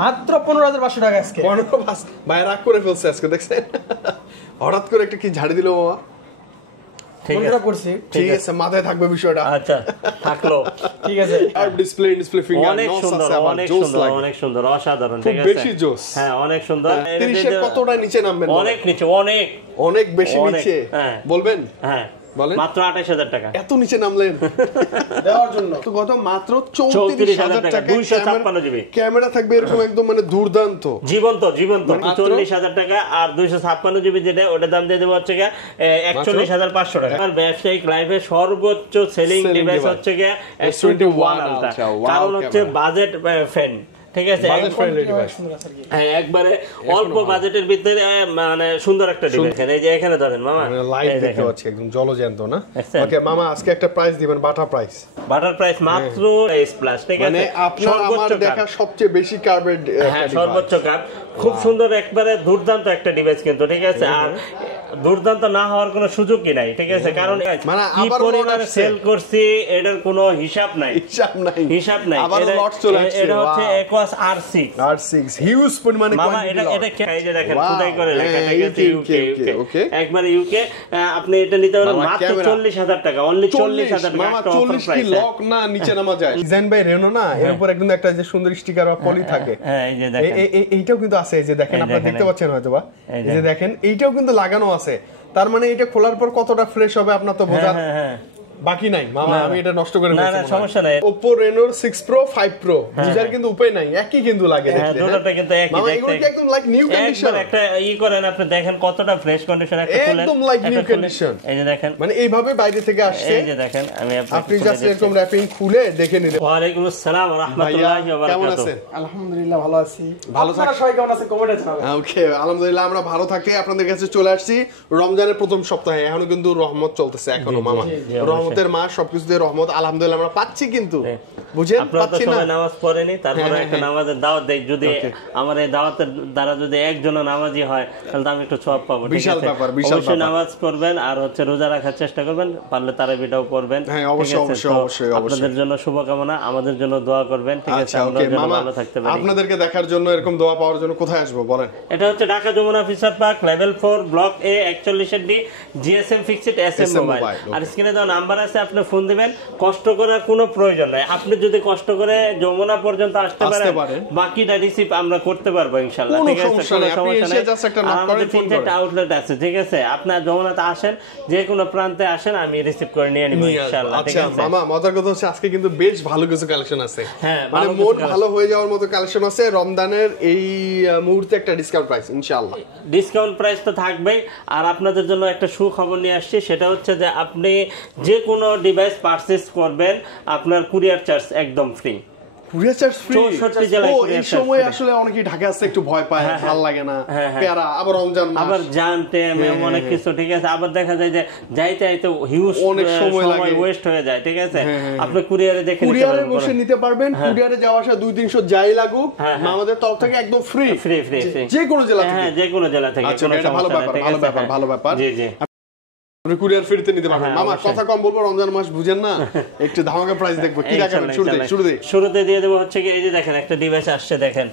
মাত্র 15,500 টাকা আজকে। 15,500 ভাই রাগ করে ফেলছে আজকে, দেখছেন? হঠাৎ করে একটা কি ঝাড়ি দিল মামা। ঠিক আছে, মাথায় থাকবে বিষয়টা। আচ্ছা থাকলো, ঠিক আছে। আর ডিসপ্লে ফিঙ্গার অনেক সুন্দর, অনেক সুন্দর, অনেক সুন্দর, অসাধারণ। ঠিক আছে, বেশি জোস। হ্যাঁ অনেক সুন্দর। 30 এর কতটা নিচে নামবেন? অনেক নিচে, অনেক অনেক বেশি নিচে বলবেন? হ্যাঁ মাত্র 28,000 টাকা। এত নিচে নামলেন দেওয়ার জন্য তো কত? মাত্র 34,000 টাকা। 256 জিবি ক্যামেরা থাকবে এরকম একদম মানে দুর্দান্ত জীবন্ত 40,000 টাকা। আর 256 জিবি যেটা, ওটার দাম দিয়ে দেবো হচ্ছে 41,500 টাকা। আর ব্যবসায়িক লাইফে সর্বোচ্চ সেলিং ডিভাইস হচ্ছে S21 আলট্রা, কারণ হচ্ছে বাজেট ফ্রেন্ড। ঠিক আছে, একবারে অল্প বাজেটের ভিতরে মানে সুন্দর একটা ডিভাইস। এই যে এখানে ধরেন মামা, লাইভ দেখতে পাচ্ছি একদম জলজ্যান্ত না? ওকে মামা, আজকে একটা প্রাইস দিবেন, বাটার প্রাইস মাত্র S প্লাস। ঠিক আছে, মানে আপনার আমার দেখা সবচেয়ে বেশি কার্ভেড, হ্যাঁ সর্বোচ্চ কার্ভ, খুব সুন্দর, একবারে দুর্দান্ত একটা ডিভাইস কিন্তু। ঠিক আছে, আর দুর্দান্ত না হওয়ার কোনো সুযোগই নাই। ঠিক আছে, কারণ কি পরিমাণে সেল করছি এটার কোনো হিসাব নাই। এটা হচ্ছে Aquos R6 হিউজ পরিমাণে কোয়ান্টিটি। এটা এই যে দেখেন খোদাই করে লেখা, ঠিক আছে, ইউকে, একবারে ইউকে। আপনি এটা নিতে পারেন মাত্র 40,000 টাকা, অনলি 40,000 টাকা। মামা 40 কি লক না নিচে নামা যায়? ডিজাইন বাই রেনো না, এর উপর একদম একটা যে সুন্দর স্টিকার বা পলি থাকে। হ্যাঁ এই যে দেখেন, এইটাও কিন্তু আছে। এই যে দেখেন, আপনারা দেখতে পাচ্ছেন হয়তোবা, এই যে দেখেন এইটাও কিন্তু লাগানো আছে। তার মানে এটা খোলার পর কতটা ফ্রেশ হবে আপনার তো বোঝা বাকি নাই মামা। আমি এটা নষ্ট করে ফেলছি। না সমস্যা নাই। Oppo Reno 6 Pro 5 Pro বুঝার কিন্তু উপায় নাই, একই কিন্তু লাগে দেখতে। দুটোটা কিন্তু একই মামা, এগুলো কি একদম লাইক নিউ কন্ডিশন? একটা করেন আপনি, দেখেন কতটা ফ্রেশ কন্ডিশন, একটা খুলে একদম লাইক নিউ কন্ডিশন। এই যে দেখেন, মানে এইভাবে বাইরে থেকে আসছে। এই যে দেখেন, আমি আপনি জাস্ট এরকম র‍্যাপিং খুলে দেখে নিলেন। ওয়া আলাইকুম আসসালাম ওয়া রাহমাতুল্লাহি ওয়া বারাকাতুহু। কেমন আছেন? আলহামদুলিল্লাহ ভালো আছি। ভালো আপনারা সবাই কেমন আছেন কমেন্টে জানাবেন। ওকে, আলহামদুলিল্লাহ আমরা ভালো থাকি। আপনাদের কাছে চলে আসছি রমজানের প্রথম সপ্তাহে, এখনো কিন্তু রহমত চলতেছে এখনো মামা। রহমতের মাস, সবকিছু দিয়ে রহমত আলহামদুলিল্লাহ আমরা পাচ্ছি, কিন্তু বুঝেন পাচ্ছি না। সবাই নামাজ পড়েনি, তারপরে একটা নামাজের দাওয়াত দেই। যদি আমার এই দাওয়াতের দ্বারা যদি একজন নামাজি হয় তাহলে আমি একটু সওয়াব পাবো। বিশাল ব্যাপার, বিশাল ব্যাপার। নামাজ পড়বেন আর হচ্ছে রোজা রাখার চেষ্টা করবেন, পারলে তারাবিটাও পড়বেন। হ্যাঁ অবশ্যই অবশ্যই অবশ্যই। আপনাদের জন্য শুভকামনা, আমাদের জন্য দোয়া করবেন। ঠিক আছে, আমরা যেন ভালো থাকতে পারি। আপনাদেরকে দেখার জন্য, এরকম দোয়া পাওয়ার জন্য কোথায় আসবো বলেন? এটা হচ্ছে Dhaka Jamuna future park, level 4, block A 41D, GSM fixed SM mobile. আর স্ক্রিনে দেওয়া নাম্বার আছে, আপনি ফোন দিবেন। কষ্ট করার কোনো প্রয়োজন নাই। আপনি যদি কষ্ট করে যমুনা পর্যন্ত আসতে পারেন, বাকিটা রিসিভ আমরা করতে পারবো ইনশাআল্লাহ। ঠিক আছে, কোনো সমস্যা নাই। আমাদের 3-4টা আউটলেট আছে। ঠিক আছে, আপনার যমুনাতে আসেন, যে কোনো প্রান্তে আসেন, আমি রিসিভ করে নিয়ে নিব ইনশাআল্লাহ। ঠিক আছে মামা, মজার কথা হচ্ছে আজকে কিন্তু বেশ ভালো কিছু কালেকশন আছে। হ্যাঁ, মানে মোট ভালো হয়ে যাওয়ার মতো কালেকশন আছে। রমজানের এই মুহূর্তে একটা ডিসকাউন্ট প্রাইস ইনশাআল্লাহ। ডিসকাউন্ট প্রাইস তো থাকবেই। আর আপনাদের জন্য একটা সুখবর নিয়ে আসছি, সেটা হচ্ছে যে আপনি যে কোনো ডিভাইস পারচেজ করবেন, আপনার কুরিয়ার চার্জ একদম ফ্রি। Courier charge free? 64 জেলায় কুরিয়ার চার্জ। এই সময় আসলে অনেকেই ঢাকা আসতে একটু ভয় পায়, ভালো লাগে না, প্যারা, আবার রমজান মাস, আবার জানতে অনেক কিছু। ঠিক আছে, আবার দেখা যায় যে যাইতে যাইতে হিউজ অনেক সময় লাগে, ওয়েস্ট হয়ে যায়। ঠিক আছে, আপনি কুরিয়ারে দেখে কুরিয়ারে বসে নিতে পারবেন। কুরিয়ারে যাওয়া আসা 2-300 যাই লাগুক, আমাদের তরফ থেকে একদম ফ্রি, ফ্রি ফ্রি যে কোনো জেলা থেকে। হ্যাঁ, যে কোনো জেলা থেকে। আচ্ছা, এটা ভালো ব্যাপার, ভালো ব্যাপার, ভালো ব্যাপার। জি জি, কুরিয়ার ফ্রিতে নিতে পারবেন। মামা কথা কম বলবো, রমজান মাস বুঝেন না, একটু ধামাকা প্রাইস দেখবো। কি দেখাবেন শুরুতে দিয়ে দেবো হচ্ছে কি, এই যে দেখেন একটা ডিভাইস আসছে, দেখেন।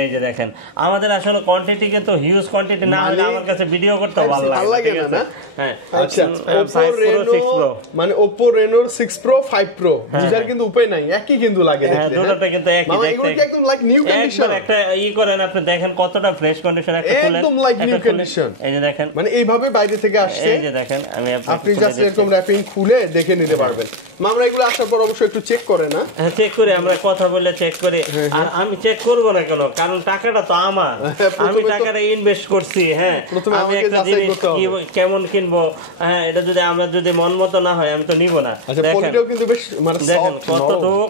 এই যে দেখেন, আমাদের আসলে কোয়ান্টিটি কিন্তু হিউজ কোয়ান্টিটি না হলে আমার কাছে ভিডিও করতে ভালো লাগে না। হ্যাঁ, আচ্ছা, Oppo Reno মানে Oppo Reno 6 Pro 5 Pro বুঝার কিন্তু উপায় নাই, একই কিন্তু লাগে দেখতে। হ্যাঁ, দুটোটা কিন্তু একই দেখতে। এগুলো কি একদম লাইক নিউ কন্ডিশন? একটা করেন আপনি, দেখেন কতটা ফ্রেশ কন্ডিশন, একটা খুলে একদম লাইক নিউ কন্ডিশন। এই যে দেখেন, মানে এইভাবে বাইরে থেকে আসছে। এই যে দেখেন, আপনি জাস্ট এরকম র‍্যাপিং খুলে দেখে নিতে পারবেন। আমরা এগুলো আসার পর অবশ্যই একটু চেক করে না? হ্যাঁ, চেক করে, আমরা কথা বলে চেক করে। আর আমি চেক করব না কেন, কারণ টাকাটা তো আমার, আমি টাকাটা ইনভেস্ট করছি। হ্যাঁ, আমি একটা জিনিস কেমন কিনবো, হ্যাঁ, এটা যদি আমরা যদি মন মতো না হয় আমি তো নিব না। দেখেন কিন্তু বেশ মানে দেখেন কতটুকু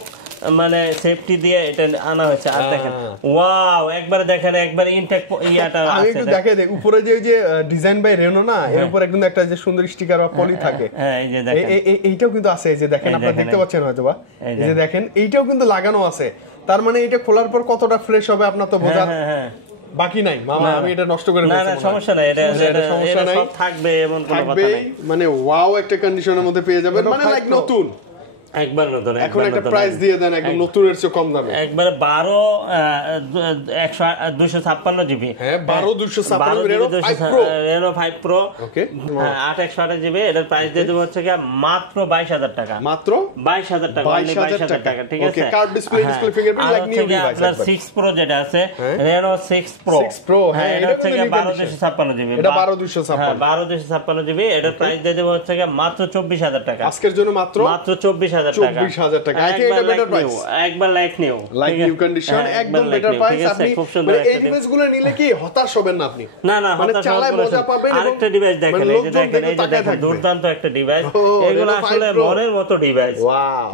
মানে সেফটি দিয়ে এটা আনা হয়েছে। আর দেখেন, ওয়াও, একবারে দেখেন, একবারে ইনটেক ইয়াটা আছে। আমি একটু দেখে দেখ, উপরে যে ডিজাইন বাই রেনো না, এর উপর একদম একটা যে সুন্দর স্টিকার বা পলি থাকে। হ্যাঁ, এই যে দেখেন, এইটাও কিন্তু আছে। এই যে দেখেন, আপনারা দেখতে পাচ্ছেন হয়তোবা, এই যে দেখেন এইটাও কিন্তু লাগানো আছে। তার মানে এটা খোলার পর কতটা ফ্রেশ হবে আপনার তো বোঝা বাকি নাই মামা। আমি এটা নষ্ট করে ফেলছি। না সমস্যা নাই, এটা সব থাকবে, এমন কোনো কথা নাই। মানে ওয়াও একটা কন্ডিশনের মধ্যে পেয়ে যাবেন, মানে লাইক নতুন। একবার নতুন এখন একটা প্রাইস দিয়ে দেন একদম নতুনের চেয়ে কম দামে। একবারে 256 জিবি। হ্যাঁ 256 Reno 5 Pro। ওকে 8/128 জিবি। এটার প্রাইস দিয়ে দেব হচ্ছে কি মাত্র 22,000 টাকা। মাত্র 22,000 টাকা, 22,000 টাকা, ঠিক আছে। Okay card display fingerprint like new device. আপনার 6 Pro যেটা আছে, Reno 6 Pro, হ্যাঁ এটা হচ্ছে কি 12256 জিবি। এটা 12256, হ্যাঁ 12256 জিবি। এটার প্রাইস দিয়ে দেব হচ্ছে কি মাত্র 24,000 টাকা। আজকের জন্য মাত্র 24,000 টাকা। 24,000 টাকা। আই থিং এটা বেটার প্রাইস। একবার লাইক নিউ কন্ডিশন একদম বেটার প্রাইস। আপনি এই ডিভাইসগুলো নিলে কি হতাশ হবেন না আপনি? না না, মানে হতাশ চালায় হওয়ার মজা কোনো পাবেন। আরেকটা ডিভাইস দেখেন, এই যে দেখেন, এই যে দেখেন, দুর্দান্ত একটা ডিভাইস। এগুলো আসলে মনের মতো ডিভাইস,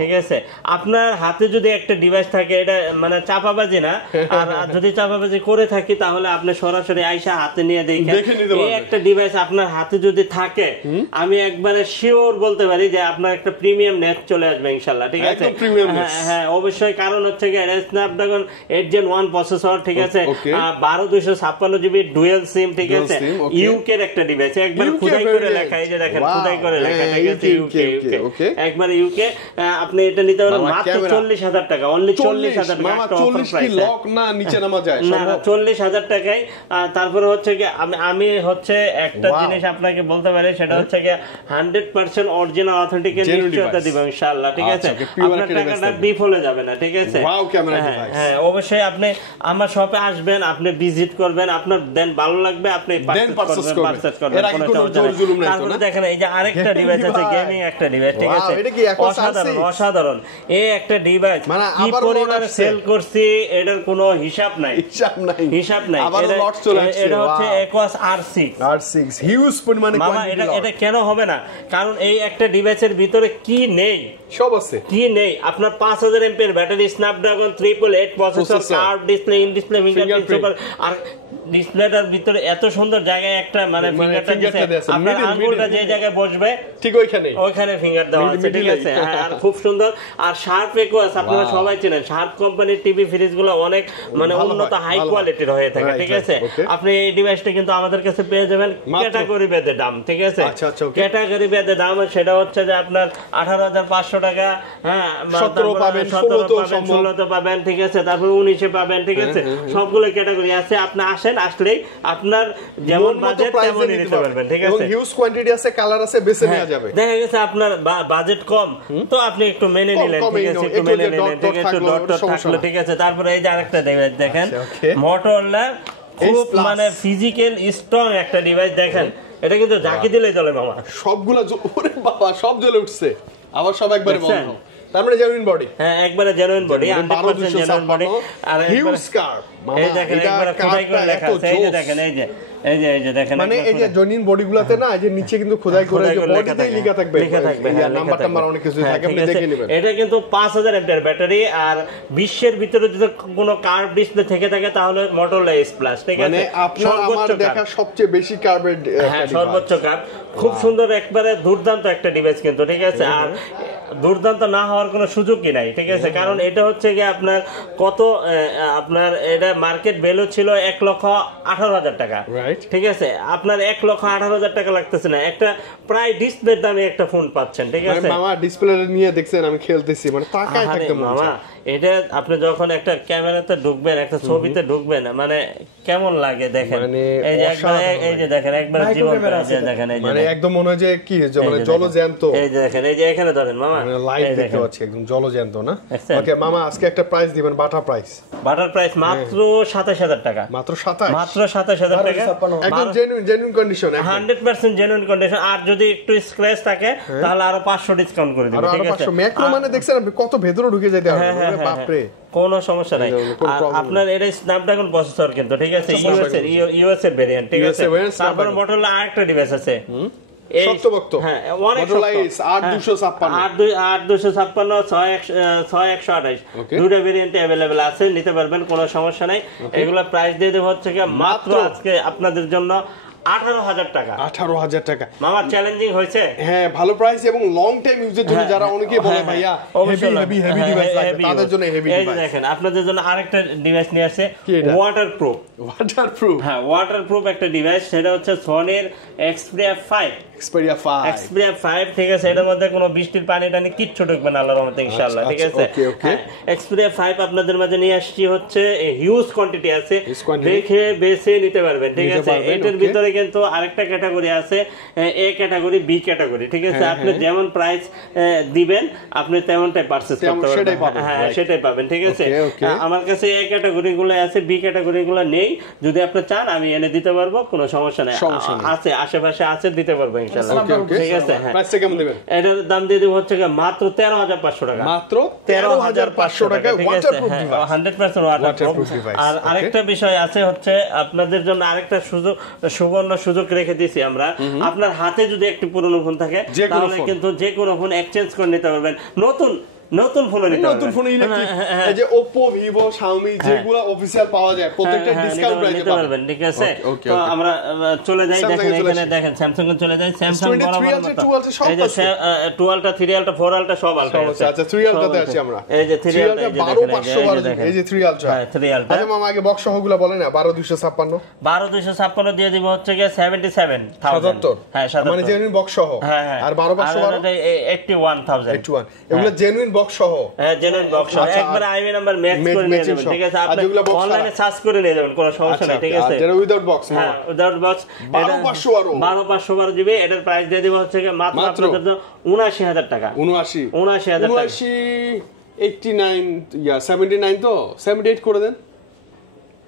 ঠিক আছে। আপনার হাতে যদি একটা ডিভাইস থাকে, এটা মানে চাপাবাজি না, আর যদি চাপাবাজি করে থাকি তাহলে আপনি সরাসরি আইসা হাতে নিয়ে দেখেন। এই একটা ডিভাইস আপনার হাতে যদি থাকে, আমি একবারে শিওর বলতে পারি যে আপনার একটা প্রিমিয়াম নেট চলে আসবে ইনশাআল্লাহ, ঠিক আছে। হ্যাঁ অবশ্যই, কারণ হচ্ছে কি স্ন্যাপড্রাগন 8 Gen 1 প্রসেসর, ঠিক আছে, 12256 জিবি ডুয়াল সিম, ঠিক আছে, ইউকে এর একটা ডিভাইস, একবার খোদাই করে লেখা, এই যে দেখেন খোদাই করে লেখা, ঠিক আছে, ইউকে একবার ইউকে। আপনি এটা নিতে পারেন মাত্র 40,000 টাকা, অনলি 40,000 টাকা। মামা 40 কি লক না নিচে নামা যায়? না 40,000 টাকায়। তারপরে হচ্ছে কি আমি হচ্ছে একটা জিনিস আপনাকে বলতে পারি, সেটা হচ্ছে কি 100% অরিজিনাল অথেন্টিক এর নিশ্চয়তা দিব ইনশাআল্লাহ, ঠিক আছে। আপনার টাকাটা বিফলে যাবে না, ঠিক আছে। Wow camera device. হ্যাঁ অবশ্যই আপনি আমার শপে আসবেন, আপনি ভিজিট করবেন, আপনার দেন ভালো লাগবে, আপনি পারচেজ করবেন, কোনো সমস্যা নেই। তারপরে দেখেন এই যে আরেকটা ডিভাইস আছে, গেমিং একটা ডিভাইস, ঠিক আছে, অসাধারণ অসাধারণ। এই একটা ডিভাইস কি পরিমাণ সেল করছি এটার কোনো হিসাব নাই, হিসাব নাই। এটা হচ্ছে Aquos R6 হিউজ পরিমাণে কোয়ান্টিটি। এটা কেন হবে না? কারণ এই একটা ডিভাইসের ভিতরে কি নেই, সব আছে। কি নেই? আপনার 5000 mAh battery, Snapdragon 888 processor, curve display, in display fingerprint super, আর ডিসপ্লেটার ভিতরে এত সুন্দর জায়গায় একটা মানে ফিঙ্গারটা দিয়েছে, আপনার আঙ্গুলটা যে জায়গায় বসবে ঠিক ওইখানে ফিঙ্গার দেওয়া আছে, ঠিক আছে। আর খুব সুন্দর। আর শার্প Aquos আপনারা সবাই চেনেন, শার্প কোম্পানির টিভি ফ্রিজগুলো অনেক মানে উন্নত হাই কোয়ালিটির হয়ে থাকে, ঠিক আছে। আপনি এই ডিভাইসটা কিন্তু আমাদের কাছে পেয়ে যাবেন ক্যাটাগরি ভেদে দাম, ঠিক আছে। ক্যাটাগরি ভেদে দাম, সেটা হচ্ছে যে আপনার 18,500 টাকা, হ্যাঁ 17 পাবেন, 16 পাবেন, ঠিক আছে, তারপর 19 পাবেন, ঠিক আছে। সবগুলো ক্যাটাগরি আছে, আপনি আসেন, আসলেই আপনার যেমন বাজেট তেমনই নিতে পারবেন, ঠিক আছে। হিউজ কোয়ান্টিটি আছে, কালার আছে, বেছে নেওয়া যাবে। দেখা গেছে আপনার বাজেট কম, তো আপনি একটু মেনে নিলেন, ঠিক আছে, একটু মেনে নিলেন, ঠিক আছে, একটু ডট থাকলো, ঠিক আছে। তারপরে এই যে আরেকটা ডিভাইস দেখেন, Motorola, খুব মানে ফিজিক্যাল স্ট্রং একটা ডিভাইস দেখেন। এটা কিন্তু ঝাঁকি দিলেই চলে মামা, সবগুলা ওরে বাবা সব জ্বলে উঠছে, আবার সব একবারে বন্ধ। তারপরে জেনুইন বডি, হ্যাঁ একবারে জেনুইন বডি, 100% জেনুইন বডি। আর হিউজ কার্ভ, এই দেখেন একবারে খোদাই করে লেখা আছে, এই যে দেখেন, এই যে দেখেন, মানে এই যে জেনুইন বডিগুলোতে না, এই যে নিচে কিন্তু খোদাই করে যে বডিতেই লেখা থাকবে, হ্যাঁ নাম্বার টাম্বার অনেক কিছু থাকে, আপনি দেখে নেবেন। এটা কিন্তু 5000 mAh ব্যাটারি, আর বিশ্বের ভিতরে যদি কোনো কার্ভ ডিসপ্লে থেকে থাকে তাহলে Motorola S Plus, ঠিক আছে। মানে আপনার আমার দেখা সবচেয়ে বেশি কার্ভের, হ্যাঁ সর্বোচ্চ কার্ভ, খুব সুন্দর, একবারে দুর্দান্ত একটা ডিভাইস কিন্তু, ঠিক আছে। আর দুর্দান্ত না হওয়ার কোনো সুযোগই নাই, ঠিক আছে, কারণ এটা হচ্ছে কি আপনার কত, আপনার এটা মার্কেট ভ্যালু ছিল 1,18,000 টাকা, ঠিক আছে। আপনার 1,18,000 টাকা লাগতেছে না, একটা প্রায় ডিসপ্লের দামে একটা ফোন পাচ্ছেন, ঠিক আছে। মামা ডিসপ্লে নিয়ে দেখছেন আমি খেলতেছি, মানে তাকায় থাকতে মন চায়। মামা এটা আপনি যখন একটা ক্যামেরাতে ঢুকবেন, একটা ছবিতে ঢুকবেন, মানে কেমন লাগে দেখেন, এই যে একবার, এই যে দেখেন একবার জীবন, এই যে দেখেন, এই যে মানে একদম মনে হয় যে কি মানে জলজ্যান্ত, এই যে দেখেন, এই যে এখানে ধরেন মামা, মানে লাইভ দেখতে পাচ্ছি, একদম জলজ্যান্ত না। ওকে মামা আজকে একটা প্রাইস দিবেন, বাটার প্রাইস মাত্র 27,000 টাকা, মাত্র 27,000 টাকা, একদম জেনুইন কন্ডিশন, 100% জেনুইন কন্ডিশন। আর যদি একটু স্ক্র্যাচ থাকে তাহলে আরো 500 ডিসকাউন্ট করে দেব, ঠিক আছে। ম্যাক্রো মানে দেখছেন আপনি কত ভেতরে ঢুকে যেতে হবে, বাপ রে, কোনো সমস্যা নাই। আপনার এটা স্ন্যাপড্রাগন প্রসেসর কিন্তু, ঠিক আছে, ইউএস এর ভেরিয়েন্ট, ঠিক আছে। তারপর Motorola আরেকটা ডিভাইস আছে, হ্যাঁ অনেক শক্ত, 8256 দুটো ভেরিয়েন্টে अवेलेबल আছে, নিতে পারবেন, কোনো সমস্যা নাই। এগুলা প্রাইস দিয়ে দেব হচ্ছে কি মাত্র আজকে আপনাদের জন্য 18,000 টাকা। 18,000 টাকা মামা চ্যালেঞ্জিং হয়েছে। হ্যাঁ, ভালো প্রাইস এবং লং টাইম ইউজের জন্য যারা অনেকে বলে ভাইয়া হেভি ডিভাইস লাগবে, তাদের জন্য হেভি এই ডিভাইস। দেখেন আপনাদের জন্য আরেকটা ডিভাইস নিয়ে আসছে, ওয়াটারপ্রুফ। হ্যাঁ, ওয়াটারপ্রুফ একটা ডিভাইস, সেটা হচ্ছে সনির Xperia 5। Xperia 5, ঠিক আছে। এটার মধ্যে কোনো বৃষ্টির পানি টানি কিচ্ছু ঢুকবে না আল্লাহর রহমতে ইনশাআল্লাহ, ঠিক আছে। হ্যাঁ, Xperia 5 আপনাদের মাঝে নিয়ে আসছি, হচ্ছে হিউজ কোয়ান্টিটি আছে, দেখে বেছে নিতে পারবেন, ঠিক আছে। এটার ভিতরে কিন্তু আরেকটা ক্যাটাগরি আছে, এ ক্যাটাগরি, বি ক্যাটাগরি, ঠিক আছে। আপনি যেমন প্রাইস দিবেন আপনি তেমনটাই পারচেজ করতে পারবেন। হ্যাঁ, সেটাই পাবেন, ঠিক আছে। আমার কাছে এ ক্যাটাগরি গুলো আছে, বি ক্যাটাগরি গুলো নেই। যদি আপনি চান আমি এনে দিতে পারবো, কোনো সমস্যা নেই। আছে আশেপাশে আছে, দিতে পারবো ইনশাআল্লাহ, ঠিক আছে। হ্যাঁ, প্রাইসটা কেমন দিবেন? এটার দাম দিয়ে দেব হচ্ছে মাত্র 13,500 টাকা। মাত্র 13,500 টাকা ওয়াটারপ্রুফ ডিভাইস, 100% ওয়াটারপ্রুফ। আর আরেকটা বিষয় আছে, হচ্ছে আপনাদের জন্য আরেকটা সুবর্ণ সুযোগ রেখে দিয়েছি আমরা। আপনার হাতে যদি একটি পুরনো ফোন থাকে তাহলে কিন্তু যে কোনো ফোন এক্সচেঞ্জ করে নিতে পারবেন, নতুন ফোন নিতে পারবেন। নতুন ফোন ইলেকট্রিক, এই যে Oppo, Vivo, Xiaomi যেগুলো অফিশিয়াল পাওয়া যায় প্রত্যেকটা ডিসকাউন্ট প্রাইসে পাবেন, ঠিক আছে। তো আমরা চলে যাই, দেখেন এখানে দেখেন স্যামসাং এ চলে যাই। স্যামসাং বরাবর এই যে 2 আলট্রা, 3 আলট্রা, 4 আলট্রা সব আলট্রা আছে। আচ্ছা, 3 আলট্রাতে আছি আমরা। এই যে 3 আলট্রা 12500 এই যে 3 আলট্রা। হ্যাঁ, 3 আলট্রা। আচ্ছা মামা, আগে বক্স সহগুলো বলেন না। 12256 12256 দিয়ে দিব হচ্ছে গিয়ে 77,000। হ্যাঁ, 77 মানে জেনুইন বক্স সহ। আর 12512 81,000। এগুলো জেনুইন বক্স সহ, জেনুইন বক্স একবার আইএমআই নাম্বার ম্যাচ করে নিয়ে যাবেন, ঠিক আছে। আপনি অনলাইনে সার্চ করে নিয়ে যাবেন, কোনো সমস্যা নেই, ঠিক আছে। যেটা উইদাউট বক্স, হ্যাঁ, উইদাউট বক্স 12512 জিবি। এটার প্রাইস দিয়ে দিব হচ্ছে মাত্র আপনাদের জন্য 79,000 টাকা। 79,000 টাকা। 89 ইয়া 79 তো 78 করে দেন।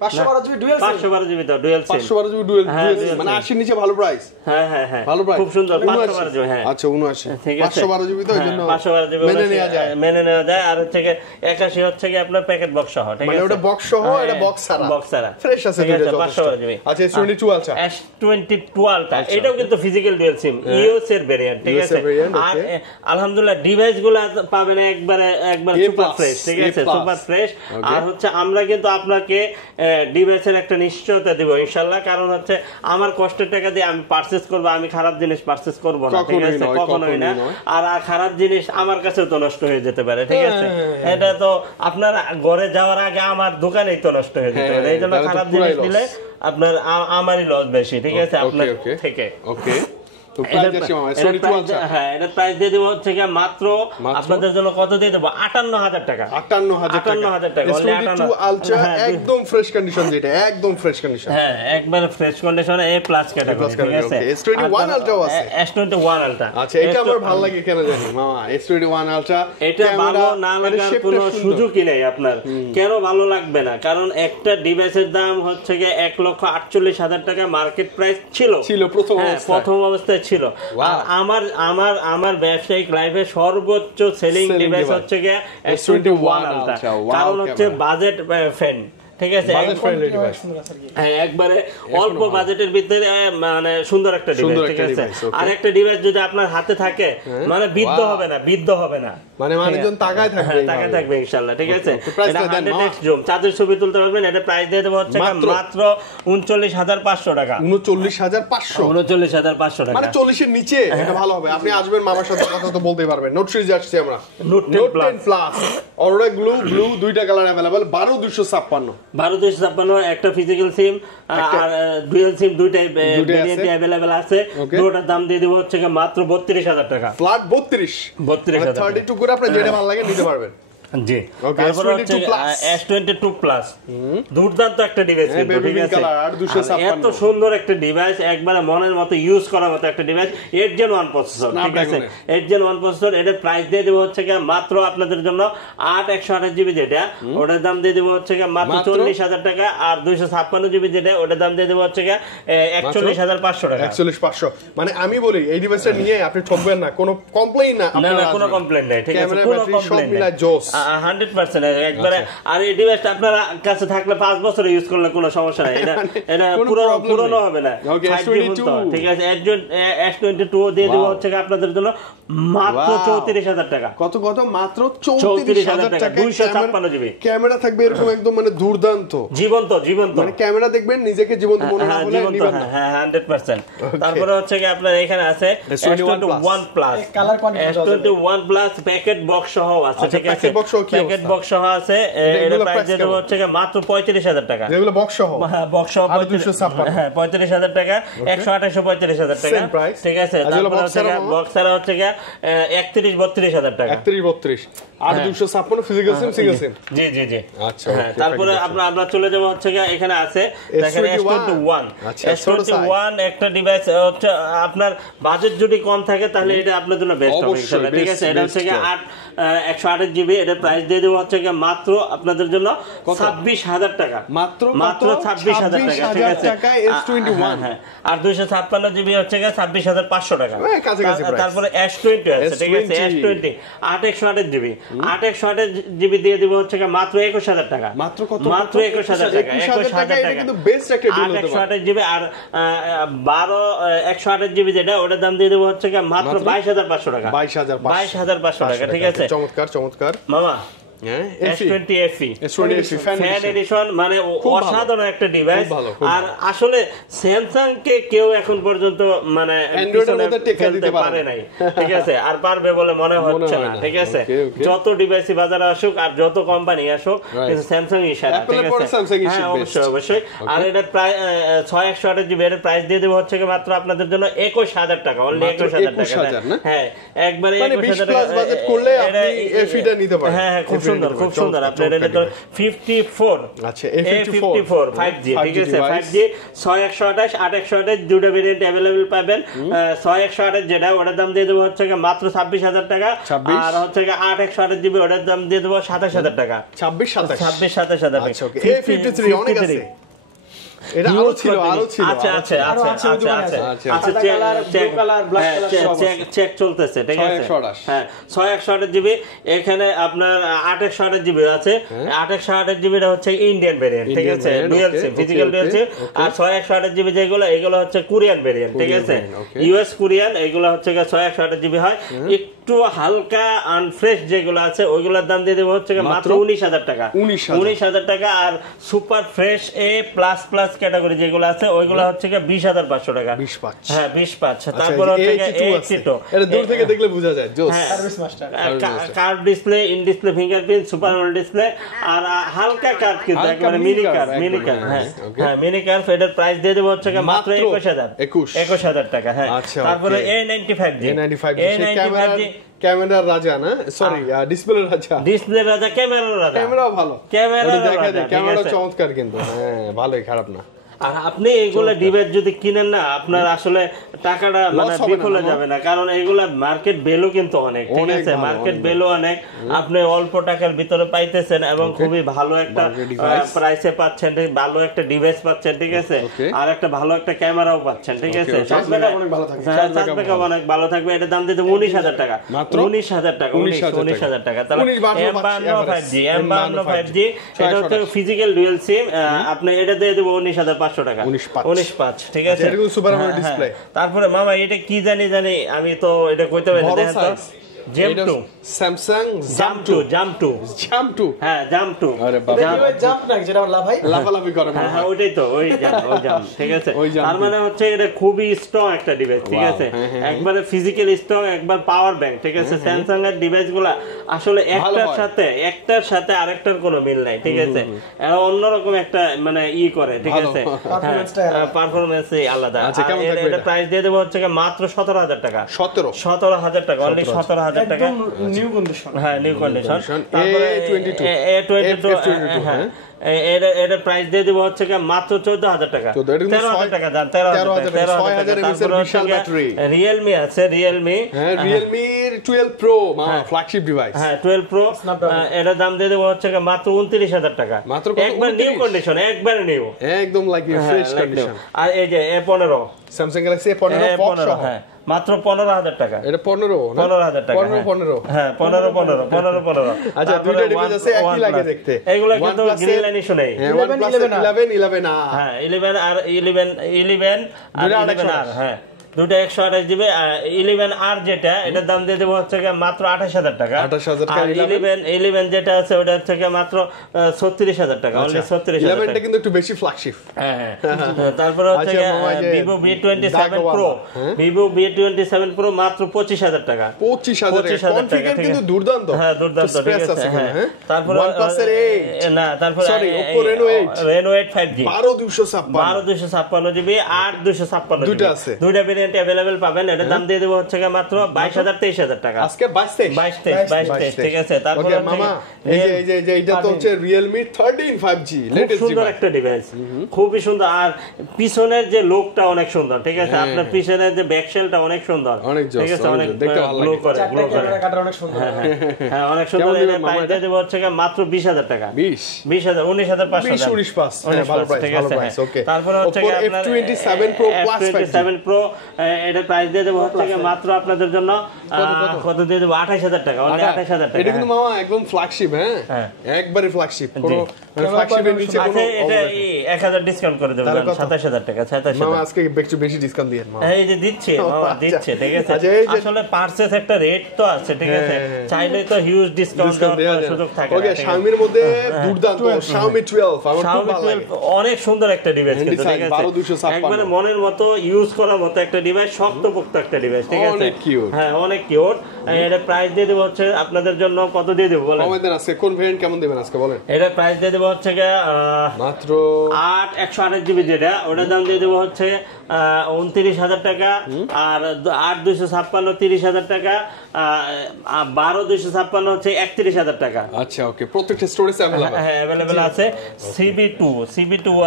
512 জিবি ডুয়াল সিম, 512 জিবি তো dual SIM, 512 GB dual SIM, মানে 80 নিচে ভালো প্রাইস। হ্যাঁ হ্যাঁ হ্যাঁ, ভালো প্রাইস, খুব সুন্দর। 512 জিবি, হ্যাঁ আচ্ছা 79, ঠিক আছে। 512 জিবি তো এজন্য 512 জিবি মেনে নেওয়া যায়। আর হচ্ছে 81 হচ্ছে কি আপনার প্যাকেট বক্স সহ, ঠিক আছে। মানে ওটা বক্স সহ, এটা বক্স ছাড়া ফ্রেশ আছে দুটো। 512 জিবি। আচ্ছা, S22 আলট্রা, S22 আলট্রা এটাও কিন্তু ফিজিক্যাল ডুয়াল সিম, ইওএস এর ভেরিয়েন্ট, ঠিক আছে। আর আলহামদুলিল্লাহ ডিভাইস গুলো পাবেন একবার সুপার ফ্রেশ, ঠিক আছে, সুপার ফ্রেশ। আর হচ্ছে আমরা কিন্তু আপনাকে ডিভাইসের একটা নিশ্চয়তা দিব ইনশাআল্লাহ, কারণ হচ্ছে আমার কষ্টের টাকা দিয়ে আমি পারচেজ করব, আমি খারাপ জিনিস পারচেজ করব না, ঠিক আছে, কখনোই না। আর খারাপ জিনিস আমার কাছেও তো নষ্ট হয়ে যেতে পারে, ঠিক আছে। এটা তো আপনার ঘরে যাওয়ার আগে আমার দোকানেই তো নষ্ট হয়ে যেতে পারে, এই জন্য খারাপ জিনিস দিলে আপনার আমারই লস বেশি, ঠিক আছে, আপনার থেকে। ওকে, তো প্রাইস দিয়ে দেবো হচ্ছে মাত্র আপনাদের জন্য কত দিয়ে দেবো? 58,000 টাকা। 58,000 টাকা একদম ফ্রেশ কন্ডিশন, যেটা একদম ফ্রেশ কন্ডিশন। হ্যাঁ, একবার ফ্রেশ কন্ডিশন, এ প্লাস ক্যাটাগরি, ঠিক আছে। S21 আলট্রা আছে, S21 আলট্রা। আচ্ছা, এটা আমার ভালো লাগে কেন জানি মামা, S21 আলট্রা এটা ভালো না লাগার কোনো সুযোগই নেই আপনার। কেন ভালো লাগবে না? কারণ একটা ডিভাইসের দাম হচ্ছে 1,48,000 টাকা মার্কেট প্রাইস ছিল প্রথম অবস্থায় ছিল। আমার ব্যবসায়িক লাইফে সর্বোচ্চ সেলিং ডিভাইস হচ্ছে S21 আলট্রা, কারণ হচ্ছে বাজেট ফ্রেন্ড, ঠিক আছে। একবারে অল্প বাজেটের ভিতরে মানে সুন্দর একটা ডিভাইস, ঠিক আছে। আর একটা ডিভাইস যদি আপনার হাতে থাকে মানে বিদ্ধ হবে না, মানে মানুষজন তাকায় থাকবে ইনশাআল্লাহ, ঠিক আছে। এটা 100x জুম, চাঁদের ছবি তুলতে পারবেন। এটা প্রাইস দিয়ে দেব হচ্ছে মাত্র 39,500 টাকা। 39,500 টাকা, মানে 40 এর নিচে। এটা ভালো হবে, আপনি আসবেন মামার সাথে কথা তো বলতে পারবেন। নোট সিরিজ আসছে আমরা, নোট 10 প্লাস, অরোরা ব্লু দুইটা কালার अवेलेबल। 12256 একটা ফিজিক্যাল সিম আর ডুয়াল সিম দুইটাই ভেরিয়েন্ট अवेलेबल আছে। দুটোর দাম দিয়ে দেব হচ্ছে মাত্র 32,000 টাকা। ফ্ল্যাট 32,000, 32 করে আপনি যেটা ভালো লাগে নিতে পারবেন। জি, তারপর হচ্ছে S22 প্লাস, দুর্দান্ত একটা ডিভাইস, ঠিক আছে। এত সুন্দর একটা ডিভাইস, একবারে মনের মতো ইউজ করার মতো একটা ডিভাইস। 8 Gen 1 প্রসেসর, ঠিক আছে, 8 Gen 1 প্রসেসর। এটার প্রাইস দিয়ে দেব হচ্ছে মাত্র আপনাদের জন্য 128 জিবি যেটা, ওটার দাম দিয়ে দেব হচ্ছে মাত্র 40,000 টাকা। আর 256 জিবি যেটা, ওটার দাম দিয়ে দেব হচ্ছে 41,500 টাকা। 41,500, মানে আমি বলি এই ডিভাইসটা নিয়ে আপনি ঠকবেন না, কোনো কমপ্লেইন না, কোনো কমপ্লেইন নাই, ঠিক আছে, কোনো কমপ্লেইন নাই। 100% একবারে। আর এই ডিভাইসটা আপনার কাছে থাকলে 5 বছর ইউজ করলে কোনো সমস্যা নাই, এটা পুরনো হবে না। ঠিক আছে, S22 দিয়ে দেব হচ্ছে আপনাদের জন্য মাত্র 34,000 টাকা। কত মাত্র 34,000 টাকা, 256 জিবি ক্যামেরা থাকবে এরকম একদম মানে দুর্দান্ত জীবন্ত মানে ক্যামেরা দেখবেন নিজেকে জীবন্ত মনে না হলে নিবেন না। হ্যাঁ 100%। তারপরে হচ্ছে কি আপনার এখানে আছে S21 plus, S21 plus packet box সহ আছে। ঠিক আছে, প্যাকেট বক্স সহ আছে। এর প্রাইস দেব হচ্ছে কি মাত্র 35,000 টাকা। যেগুলো বক্স সহ, হ্যাঁ বক্স সহ 35,000 টাকা, 128 35,000 টাকা। ঠিক আছে, তারপরে হচ্ছে বক্সারা হচ্ছে কি 31-32,000 টাকা। 31-32 আর 256 ফিজিক্যাল সিম সিঙ্গেল সিম। জি জি জি। আচ্ছা, তারপরে আমরা চলে যাব হচ্ছে কি এখানে আছে দেখেন S21। S21 একটা ডিভাইস হচ্ছে আপনার বাজেট যদি কম থাকে তাহলে এটা আপনার জন্য বেস্ট হবে ইনশাআল্লাহ। ঠিক আছে, এটা হচ্ছে কি 128 জিবি, এটার প্রাইস দিয়ে দেব হচ্ছে কি মাত্র আপনাদের জন্য 26,000 টাকা। মাত্র 26,000 টাকা। ঠিক আছে, S21 হ্যাঁ, আর 256 জিবি হচ্ছে কি 26,500 টাকা। তারপরে S20 আছে। ঠিক আছে, S20 8/128 জিবি, 8/128 জিবি দিয়ে দেব হচ্ছে কি মাত্র 21,000 টাকা। মাত্র 21,000 টাকা। 21,000 টাকা, এটা কিন্তু বেস্ট একটা ডিল হতে পারে। 8/128 জিবি আর 128 জিবি যেটা ওটার দাম দিয়ে দেব হচ্ছে কি মাত্র 22,500 টাকা। 22,500 টাকা। ঠিক আছে, চমৎকার মামা। S20 FE ফ্যান এডিশন মানে অসাধারণ একটা ডিভাইস। আর আসলে স্যামসাং কে কেউ এখন পর্যন্ত মানে ফেলতে পারে নাই। ঠিক আছে, আর পারবে বলে মনে হচ্ছে না। ঠিক আছে, যত ডিভাইসই বাজারে আসুক আর যত কোম্পানি আসুক, কিন্তু স্যামসাং ই সেরা। ঠিক আছে, হ্যাঁ অবশ্যই। আর এটা প্রায় 6/128 জিবি, এর প্রাইস দিয়ে দেব হচ্ছে মাত্র আপনাদের জন্য 21,000 টাকা। অনলি 21,000 টাকা। হ্যাঁ একবারে 21,000 টাকা বাজেট করলে আপনি এফিটা নিতে পারেন। হ্যাঁ খুব সুন্দর। আপনার এটা তো 54। আচ্ছা, A54 5G। ঠিক আছে, 5G 6/128 8/128 দুটো ভেরিয়েন্ট अवेलेबल পাবেন। 6/128 যেটা ওটার দাম দিয়ে দেব হচ্ছে মাত্র 26,000 টাকা। আর হচ্ছে 8/128 জিবি ওটার দাম দিয়ে দেব 27,000 টাকা। 26-27,000 টাকা। আচ্ছা, ওকে। A53 অনেক আছে। এটা আরো ছিল। আচ্ছা চেক চলতেছে। ঠিক আছে, হ্যাঁ 6/128 জিবি। এখানে আপনার 8/128 জিবি আছে। 8/128 জিবিটা হচ্ছে ইন্ডিয়ান ভেরিয়েন্ট। ঠিক আছে, dual SIM, physical dual SIM. আর 6/128 জিবি যেগুলো এগুলো হচ্ছে কোরিয়ান ভেরিয়েন্ট। ঠিক আছে, ইউএস কোরিয়ান এগুলো হচ্ছে 6/128 জিবি হয়। একটু হালকা আনফ্রেশ যেগুলো আছে ওইগুলোর দাম দিয়ে দেবো হচ্ছে মাত্র 19,000 টাকা। 19,000 টাকা। আর সুপার ফ্রেশ A++ ক্যাটাগরি যেগুলো আছে ওইগুলো হচ্ছে 20,500 টাকা। 25 হ্যাঁ 25। তারপর হচ্ছে A82 এটা দূর থেকে দেখলে বোঝা যায় জোস। Service master, curve display, in display fingerprint, super AMOLED display আর হালকা কার্ভ কিন্তু একবারে মিনি কার্ভ। হ্যাঁ মিনি কার্ভ। এটার প্রাইস দিয়ে দেব হচ্ছে মাত্র 21,000 টাকা। হ্যাঁ, তারপরে A95G ক্যামেরার রাজা না, সরি ডিসপ্লের রাজা, ক্যামেরাও ভালো, ক্যামেরা চমৎকার কিন্তু। হ্যাঁ ভালোই, খারাপ না। আর আপনি এইগুলা ডিভাইস যদি কিনেন না আপনার আসলে টাকাটা মানে বিফলে যাবে না, কারণ এইগুলা মার্কেট ভ্যালু কিন্তু অনেক। ঠিক আছে, মার্কেট ভ্যালু অনেক। আপনি অল্প টাকার ভিতরে পাইতেছেন এবং খুবই ভালো একটা প্রাইসে পাচ্ছেন, ভালো একটা ডিভাইস পাচ্ছেন। ঠিক আছে, আর একটা ভালো একটা ক্যামেরাও পাচ্ছেন। ঠিক আছে, চার্জ ব্যাকআপ অনেক ভালো থাকবে। এটার দাম দিতে 19,000 টাকা। 19,000 টাকা। 19,000 টাকা। তাহলে M52 5G এটা হচ্ছে ফিজিক্যাল ডুয়াল সিম। আপনি এটা দিয়ে দেব 19,500 টাকা। 19,500। ঠিক আছে, সুপার আমোলেড ডিসপ্লে। তারপরে মামা এটা কি জানি আমি তো এটা কইতে পারি না। দেখেন তো Jam 2, Samsung Jam 2 হ্যাঁ Jam 2 আরে বাবা জাম্প না যেটা ভাই লাফালাফি করে না। হ্যাঁ ওইটাই তো, ওই জাম। ঠিক আছে, তার মানে হচ্ছে এটা খুবই স্ট্রং একটা ডিভাইস। ঠিক আছে, একবারে ফিজিক্যাল স্ট্রং, একবার পাওয়ার ব্যাংক। ঠিক আছে, স্যামসাং এর ডিভাইসগুলো আসলে একটার সাথে আরেকটার কোনো মিল নাই। ঠিক আছে, এরা অন্যরকম একটা মানে করে। ঠিক আছে, পারফরম্যান্সই আলাদা। এটা প্রাইস দিয়ে দেব হচ্ছে মাত্র 17,000 টাকা। 17,000 টাকা, অনলি 17,000 টাকা। New condition. হ্যাঁ নিউ কন্ডিশন। তারপরে A22 হ্যাঁ এটা প্রাইস দিয়ে দিব হচ্ছে কি মাত্র 14000 টাকা, 13000 টাকা দাম, 13000 টাকা। Realme আছে, Realme, হ্যাঁ Realme 12 Pro ফ্ল্যাগশিপ ডিভাইস, হ্যাঁ 12 Pro, এটার দাম দিয়ে দেব হচ্ছে কি মাত্র 29000 টাকা, মাত্র একবার নিউ কন্ডিশন, একবার নিউ, একদম লাইক ফ্রেশ কন্ডিশন। আর এই যে A15 Samsung Galaxy A15 box সহ, হ্যাঁ মাত্র 15000 টাকা। এটা 15 না 15000 টাকা, 15 হ্যাঁ 15। আচ্ছা দুইটা ডিভাইস আছে একই লাগে দেখতে, এগুলো কিন্তু গ্রিন লাইন ইস্যু নেই। হ্যাঁ OnePlus 11 হ্যাঁ 11 আর 11 আর 11R, হ্যাঁ দুটো 128 জিবি। 11R যেটা, এটার দাম দিয়ে দেবো হচ্ছে মাত্র 28000 টাকা। 28000 টাকা। আর 11 যেটা আছে ওটা হচ্ছে মাত্র 36000 টাকা, অনলি 36000 টাকা। 11টা কিন্তু একটু বেশি ফ্ল্যাগশিপ। হ্যাঁ হ্যাঁ। তারপরে হচ্ছে Vivo V27 Pro, Vivo V27 Pro মাত্র 25000 টাকা, 25000 টাকা। কনফিগার কিন্তু দুর্দান্ত, হ্যাঁ দুর্দান্ত, ঠিক আছে। হ্যাঁ তারপরে OnePlus এর 8 না, তারপরে sorry Oppo Reno 8 5G 12256 GB 8256 GB, দুটো আছে, দুইটা ভেরিয়েন্ট अवेलेबल পাবেন। এটার দাম দিয়ে দেব হচ্ছে মাত্র 22000 23000 টাকা আজকে 22 ঠিক আছে। তারপরে মামা এই যে এটা তো হচ্ছে Realme 13 5G লেটেস্ট সুন্দর একটা ডিভাইস, খুবই সুন্দর। আর পিছনের যে লুকটা অনেক সুন্দর, ঠিক আছে। আপনার পিছনের যে ব্যাকশেলটা অনেক সুন্দর, ঠিক আছে, অনেক দেখতে ভালো লাগে, গ্লো করে ক্যামেরা অনেক সুন্দর, হ্যাঁ অনেক সুন্দর। এটা প্রাইস দিয়ে দেব হচ্ছে মাত্র 20000 টাকা, 20000 19500 হ্যাঁ ভালো প্রাইস ওকে। তারপরে হচ্ছে আপনার F27 Pro Plus 27 Pro, এটা প্রাইস দিয়ে দেব হচ্ছে মাত্র আপনাদের জন্য কত দিয়ে দেব 28000 টাকা, অনলি 28000 টাকা। এটা কিন্তু মামা একদম ফ্ল্যাগশিপ, হ্যাঁ একবারে ফ্ল্যাগশিপ, কোনো ফ্ল্যাগশিপের নিচে কোনো। এটা 1000 ডিসকাউন্ট করে দেব, 27000 টাকা, 27000 মামা আজকে একটু বেশি ডিসকাউন্ট দিয়েন মামা। এই যে দিচ্ছে মামা, দিচ্ছে, ঠিক আছে। আসলে পারচেজ একটা রেট তো আছে, ঠিক আছে, চাইলে তো হিউজ ডিসকাউন্ট দেওয়ার সুযোগ থাকে। ওকে Xiaomi এর মধ্যে দুর্দান্ত Xiaomi 12 আমার খুব ভালো লাগে, অনেক সুন্দর একটা ডিভাইস কিন্তু, ঠিক আছে, 12256 একবারে মনের মতো ইউজ করার মতো একটা ডিভাইস, শক্তপোক্ত একটা ডিভাইস, ঠিক আছে, অনেক কিউট, হ্যাঁ অনেক কিউট। এটা প্রাইস দিয়ে দেব হচ্ছে আপনাদের জন্য কত দিয়ে দেব বলেন? আমাদের আজকে কোন ভেরিয়েন্ট কেমন দিবেন আজকে বলেন? এটা প্রাইস দিয়ে দেব হচ্ছে মাত্র 128 জিবি যেটা, ওটার দাম দিয়ে দেব হচ্ছে 29000 টাকা। আর 8256 30000 টাকা, 12256 হচ্ছে 31000 টাকা। আচ্ছা ওকে, প্রত্যেকটা স্টোরেজ अवेलेबल, হ্যাঁ अवेलेबल আছে। CB2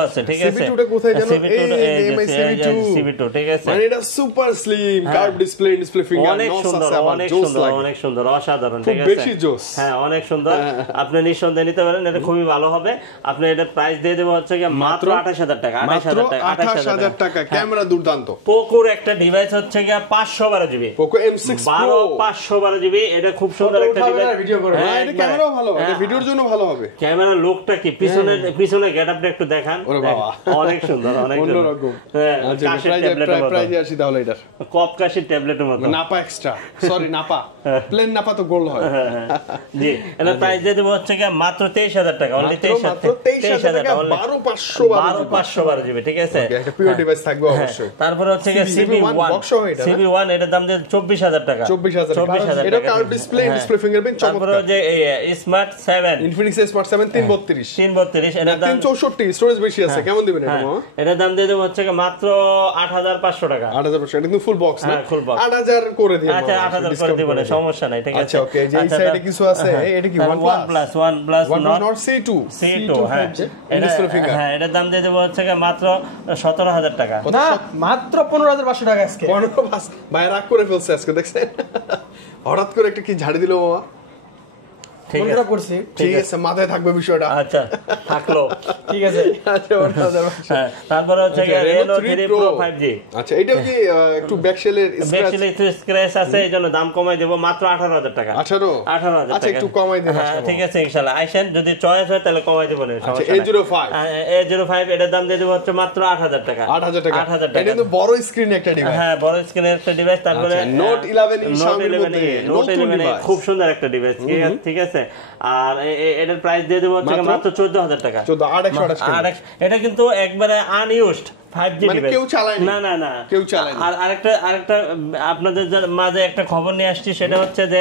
আছে, ঠিক আছে। CB2 টা কোথায় জানো? CB2, ঠিক আছে, মানে এটা super slim curve display finger অনেক নস সুন্দর, আছে, অনেক জোস সুন্দর, লাগে, অনেক সুন্দর, অসাধারণ, ঠিক খুব আছে, বেশি জোস, হ্যাঁ অনেক সুন্দর। আপনি নিঃসন্দেহে নিতে পারেন, এটা খুবই ভালো হবে। আপনি এটা প্রাইস দিয়ে দেব হচ্ছে মাত্র 28000 টাকা, 28000 টাকা। ক্যামেরা দুর্দান্ত। পোকোর একটা ডিভাইস হচ্ছে 512 GB, Poco M6 Pro 512 GB, এটা খুব সুন্দর একটা ডিভাইস। ভিডিও করবে, এটা ক্যামেরাও ভালো, এটা ভিডিওর জন্য ভালো হবে। ক্যামেরার লুকটা কি, পিছনে গেটআপটা একটু দেখান, ওরে বাবা অনেক সুন্দর, অনেক সুন্দর, অন্যরকম। হ্যাঁ আচ্ছা কাশের ট্যাবলেটের মতো, প্রাইস আসি তাহলে এটার কপ কাশের ট্যাবলেটের মতো, Napa extra, sorry Napa plain Napa তো গোল্ড হয়। জি, এটা প্রাইস দিয়ে দেব হচ্ছে মাত্র 23000 টাকা, অনলি 23000 টাকা, 12512 জিবি, ঠিক আছে, একটা পিওর ডিভাইস থাকবে অবশ্যই। তারপরে হচ্ছে CB1 এটার দাম দিয়ে 24000 টাকা, 24000 এটা কার্ভ ডিসপ্লে ফিঙ্গারপ্রিন্ট চমৎকার। তারপরে যে স্মার্ট 7 ইনফিনিক্স স্মার্ট 7 332 এটার দাম 364 স্টোরেজ বেশি আছে, কেমন দিবেন এটা? এটার দাম দিয়ে দেব হচ্ছে মাত্র 8500 টাকা, 8500, এটা কিন্তু ফুল বক্স না, ফুল বক্স 8000 করে দিন। আচ্ছা 8000 করে দিব না, সমস্যা নাই, ঠিক আছে। আচ্ছা ওকে, যে এই সাইডে কিছু আছে, এটা কি OnePlus Nord C2 হ্যাঁ, ডিসপ্লে ফিঙ্গার, হ্যাঁ এটার দাম দিয়ে দেব হচ্ছে মাত্র 17000 টাকা, না মাত্র 15500 টাকা আজকে। 15 ভাই রাগ করে ফেলছে আজকে, দেখছেন হঠাৎ করে একটা কি ঝাড়ি দিল বাবা, বন্ধুরা করছি, ঠিক আছে মাথায় থাকবে বিষয়টা। আচ্ছা থাকলো, ঠিক আছে। আচ্ছা হ্যাঁ, তারপরে হচ্ছে Reno 3 Pro 5G। আচ্ছা এটাও কি একটু ব্যাকশেলের স্ক্র্যাচ আছে, এইজন্য দাম কমাই দেব মাত্র 18000 টাকা, 18000 আচ্ছা একটু কমাই দেন। হ্যাঁ ঠিক আছে ইনশাআল্লাহ, আইসেন যদি চয়েস হয় তাহলে কমাই দেব না, আচ্ছা A05 এটার দাম দিয়ে দেব হচ্ছে মাত্র 8000 টাকা, 8000 টাকা। এটা কিন্তু বড় স্ক্রিন একটা ডিভাইস, হ্যাঁ বড় স্ক্রিনের একটা ডিভাইস। তারপরে Note 11 Xiaomi Note 11 খুব সুন্দর একটা ডিভাইস, ঠিক আছে। আর এটার প্রাইস দিয়ে দেব হচ্ছে মাত্র 14000 টাকা, 14828। এটা কিন্তু একবারে আনইউজড 5G ডিভাইস, কেউ চালায় না কেউ চালায়। আর আরেকটা আপনাদের মাঝে একটা খবর নিয়ে আসছি, সেটা হচ্ছে যে